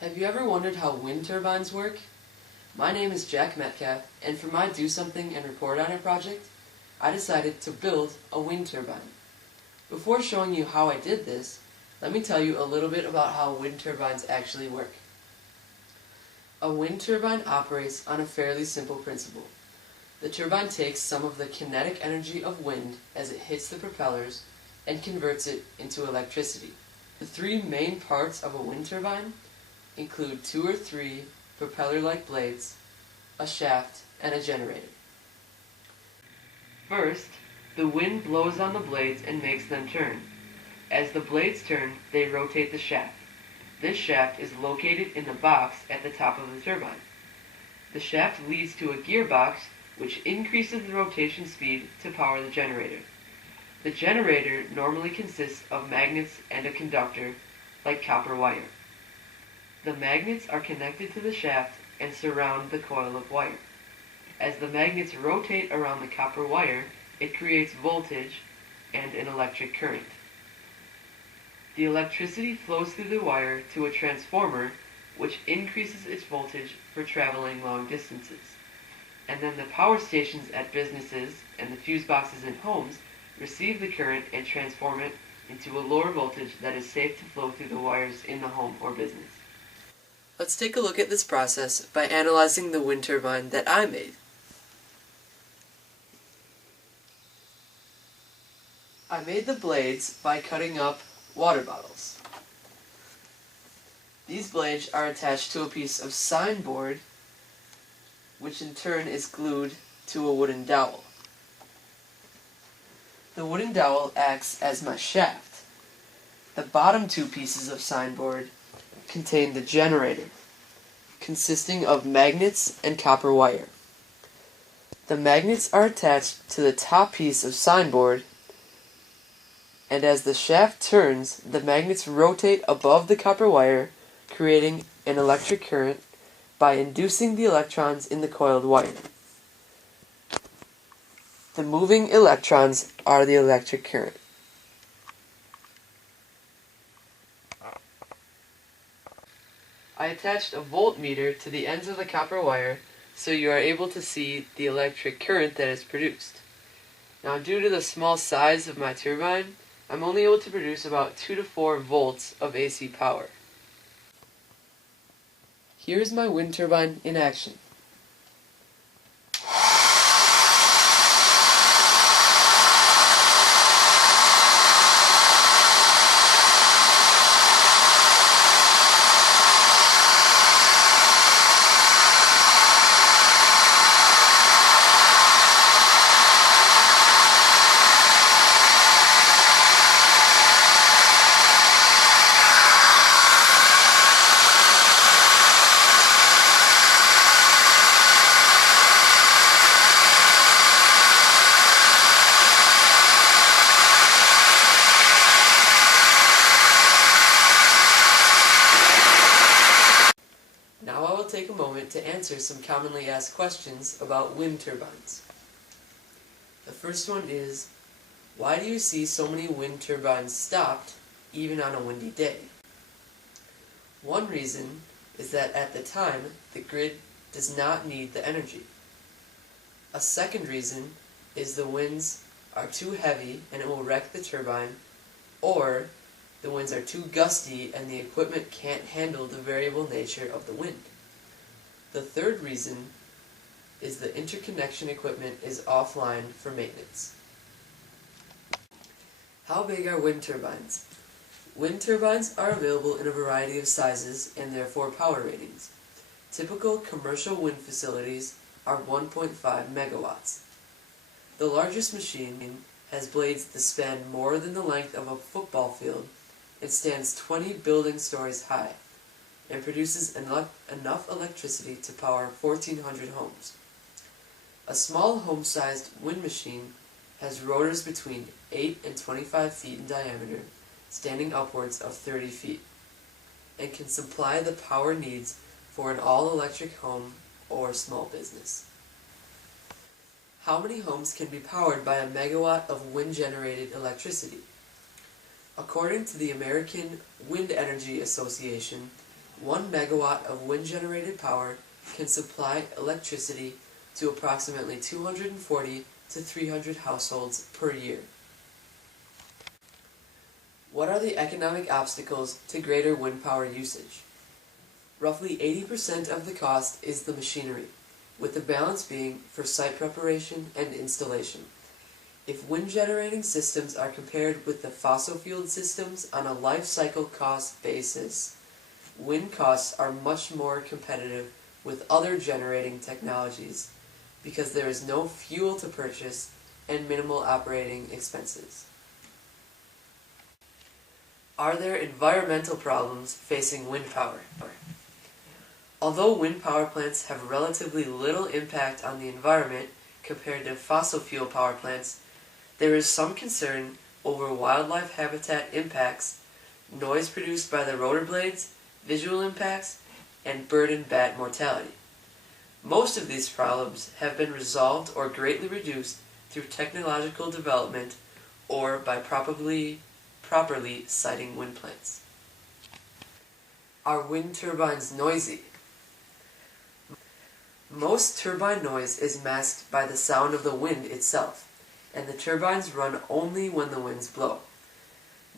Have you ever wondered how wind turbines work? My name is Jack Metcalf, and for my Do Something and Report on It project, I decided to build a wind turbine. Before showing you how I did this, let me tell you a little bit about how wind turbines actually work. A wind turbine operates on a fairly simple principle. The turbine takes some of the kinetic energy of wind as it hits the propellers and converts it into electricity. The three main parts of a wind turbine include 2 or 3 propeller-like blades, a shaft, and a generator. First, the wind blows on the blades and makes them turn. As the blades turn, they rotate the shaft. This shaft is located in the box at the top of the turbine. The shaft leads to a gearbox which increases the rotation speed to power the generator. The generator normally consists of magnets and a conductor, like copper wire. The magnets are connected to the shaft and surround the coil of wire. As the magnets rotate around the copper wire, it creates voltage and an electric current. The electricity flows through the wire to a transformer, which increases its voltage for traveling long distances. And then the power stations at businesses and the fuse boxes in homes receive the current and transform it into a lower voltage that is safe to flow through the wires in the home or business. Let's take a look at this process by analyzing the wind turbine that I made. I made the blades by cutting up water bottles. These blades are attached to a piece of sign board, which in turn is glued to a wooden dowel. The wooden dowel acts as my shaft. The bottom 2 pieces of sign board contain the generator, consisting of magnets and copper wire. The magnets are attached to the top piece of sign board, and as the shaft turns, the magnets rotate above the copper wire, creating an electric current by inducing the electrons in the coiled wire. The moving electrons are the electric current. I attached a voltmeter to the ends of the copper wire so you are able to see the electric current that is produced. Now, due to the small size of my turbine, I'm only able to produce about 2 to 4 volts of AC power. Here's my wind turbine in action. Now I will take a moment to answer some commonly asked questions about wind turbines. The first one is, why do you see so many wind turbines stopped even on a windy day? One reason is that at the time, the grid does not need the energy. A second reason is the winds are too heavy and it will wreck the turbine, or the winds are too gusty and the equipment can't handle the variable nature of the wind. The third reason is the interconnection equipment is offline for maintenance. How big are wind turbines? Wind turbines are available in a variety of sizes and therefore power ratings. Typical commercial wind facilities are 1.5 megawatts. The largest machine has blades that span more than the length of a football field. It stands 20 building stories high and produces enough electricity to power 1,400 homes. A small home-sized wind machine has rotors between 8 and 25 feet in diameter, standing upwards of 30 feet, and can supply the power needs for an all-electric home or small business. How many homes can be powered by a megawatt of wind-generated electricity? According to the American Wind Energy Association, 1 megawatt of wind-generated power can supply electricity to approximately 240 to 300 households per year. What are the economic obstacles to greater wind power usage? Roughly 80% of the cost is the machinery, with the balance being for site preparation and installation. If wind-generating systems are compared with the fossil-fueled systems on a life cycle cost basis, wind costs are much more competitive with other generating technologies because there is no fuel to purchase and minimal operating expenses. Are there environmental problems facing wind power? Although wind power plants have relatively little impact on the environment compared to fossil fuel power plants, there is some concern over wildlife habitat impacts, noise produced by the rotor blades, visual impacts, and bird and bat mortality. Most of these problems have been resolved or greatly reduced through technological development or by properly siting wind plants. Are wind turbines noisy? Most turbine noise is masked by the sound of the wind itself, and the turbines run only when the winds blow.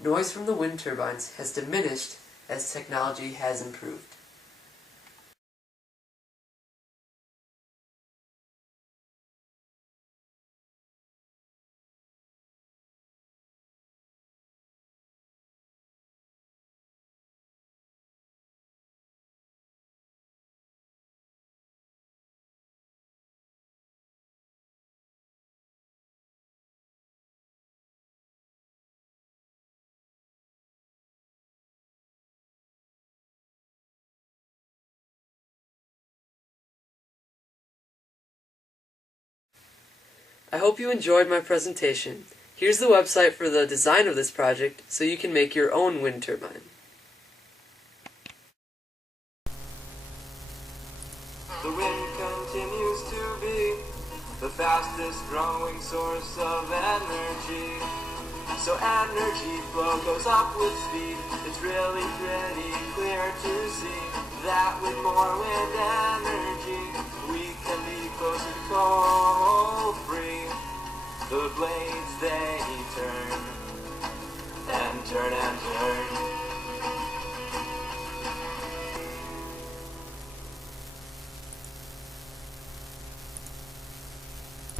Noise from the wind turbines has diminished as technology has improved. I hope you enjoyed my presentation. Here's the website for the design of this project so you can make your own wind turbine. The wind continues to be the fastest growing source of energy. So energy flow goes up with speed. It's really pretty clear to see that with more wind energy we can be closer to cold.